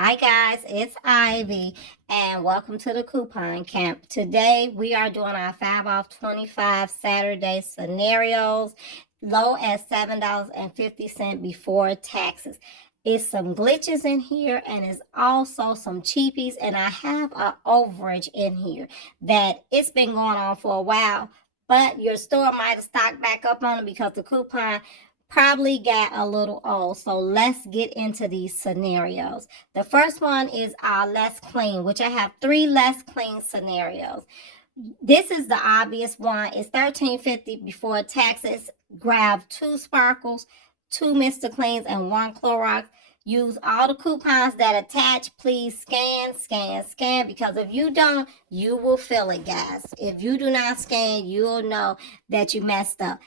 Hi guys, it's Ivy and welcome to the Coupon Camp. Today we are doing our 5 off 25 Saturday scenarios, low as $7.50 before taxes. It's some glitches in here and it's also some cheapies, and I have an overage in here that it's been going on for a while, but your store might have stocked back up on it because the coupon probably got a little old. So let's get into these scenarios. The first one is our less clean, which I have 3 less clean scenarios. This is the obvious one. It's $13.50 before taxes. Grab 2 sparkles, 2 Mr. Cleans, and 1 Clorox. Use all the coupons that attach. Please scan, because if you don't, you will feel it, guys. If you do not scan, you'll know that you messed up.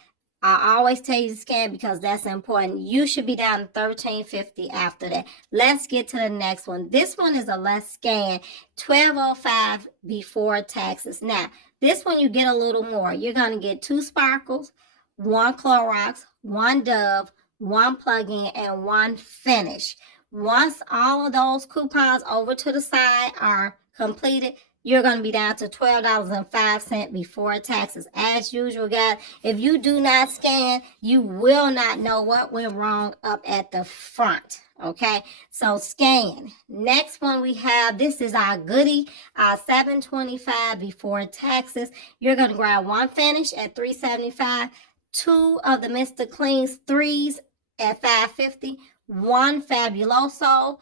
I always tell you to scan because that's important. You should be down to $13.50 after that. Let's get to the next one. This one is a less scan, $12.05 before taxes. Now, this one you get a little more. You're going to get 2 sparkles, 1 Clorox, 1 Dove, 1 plug-in, and 1 finish. Once all of those coupons over to the side are completed, you're going to be down to $12.05 before taxes. As usual, guys, if you do not scan, you will not know what went wrong up at the front. Okay, so scan. Next one we have, this is our Goodie, our $7.25 before taxes. You're going to grab 1 finish at $3.75, 2 of the Mr. Clean's 3s at $5.50, 1 Fabuloso,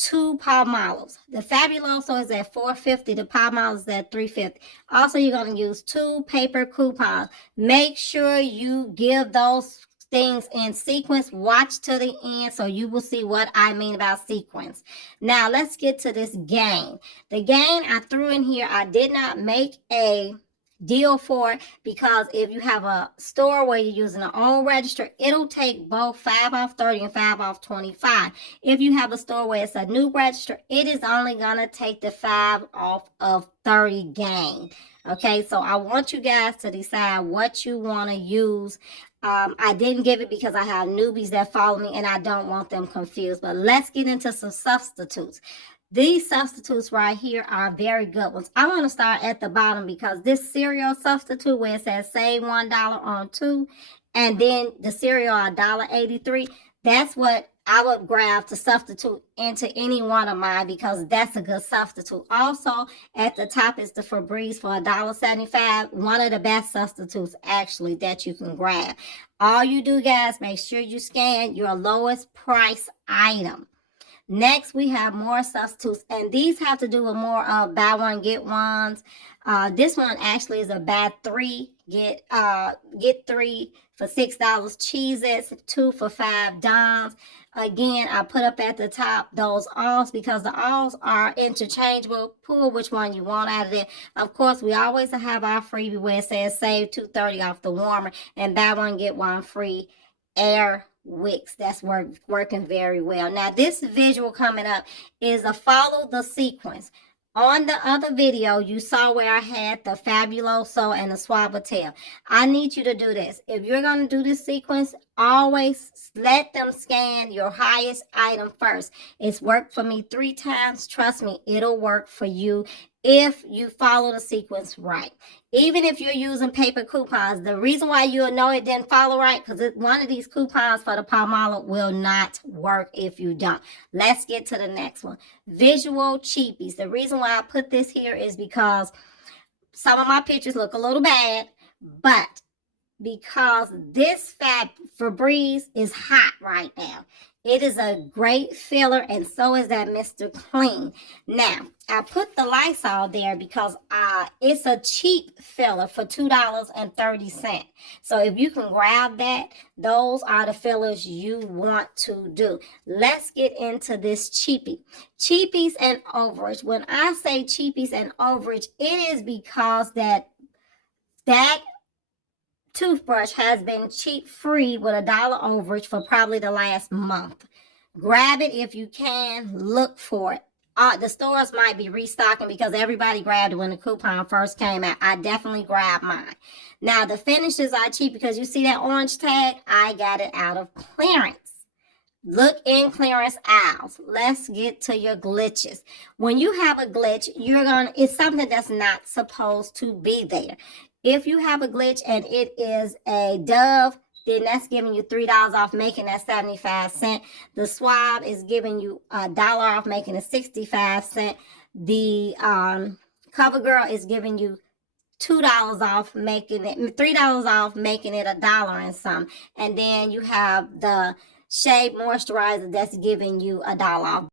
2 Palmolives. The Fabuloso is at $4.50. The Palmolive is at $3.50. Also, you're going to use 2 paper coupons. Make sure you give those things in sequence. Watch to the end so you will see what I mean about sequence. Now, let's get to this gain. The gain I threw in here, I did not make a deal for it because if you have a store where you're using an old register, it'll take both 5 off 30 and 5 off 25. If you have a store where it's a new register, it is only gonna take the 5 off of 30 gain. Okay, so I want you guys to decide what you want to use. I didn't give it because I have newbies that follow me and I don't want them confused, but let's get into some substitutes. These substitutes right here are very good ones. I want to start at the bottom because this cereal substitute where it says save $1 on 2 and then the cereal $1.83, that's what I would grab to substitute into any one of mine because that's a good substitute. Also, at the top is the Febreze for $1.75, one of the best substitutes actually that you can grab. All you do, guys, make sure you scan your lowest price item. Next, we have more substitutes, and these have to do with more of buy one, get ones. This one actually is a buy 3, get 3 for $6. Cheez-Its, 2 for $5. Again, I put up at the top those alls because the alls are interchangeable. Pull which one you want out of there. Of course, we always have our freebie where it says save $2.30 off the warmer and buy one, get one free air wicks. That's working very well. Now, this visual coming up is a follow the sequence. On the other video, you saw where I had the Fabuloso and the Suavitel. I need you to do this. If you're going to do this sequence, always let them scan your highest item first. It's worked for me 3 times. Trust me, it'll work for you if you follow the sequence right. Even if you're using paper coupons, the reason why you'll know it didn't follow right because one of these coupons for the Palmolive will not work if you don't. Let's get to the next one. Visual Cheapies. The reason why I put this here is because some of my pictures look a little bad, but because this Febreze is hot right now. It is a great filler, and so is that Mr. Clean. Now, I put the Lysol there because it's a cheap filler for $2.30. So if you can grab that, those are the fillers you want to do. Let's get into this cheapie. Cheapies and overage. When I say cheapies and overage, it is because that toothbrush has been cheap free with $1 overage for probably the last month. Grab it if you can. Look for it. The stores might be restocking because everybody grabbed it when the coupon first came out. I definitely grabbed mine. Now, the finishes are cheap because you see that orange tag? I got it out of clearance. Look in clearance aisles. Let's get to your glitches. When you have a glitch, it's something that's not supposed to be there. If you have a glitch and it is a Dove, then that's giving you $3 off, making that 75 cents. The Swab is giving you $1 off, making it 65 cents. The CoverGirl is giving you $2 off, making it $3 off, making it $1 and some. And then you have the Shea Moisturizer that's giving you $1 off.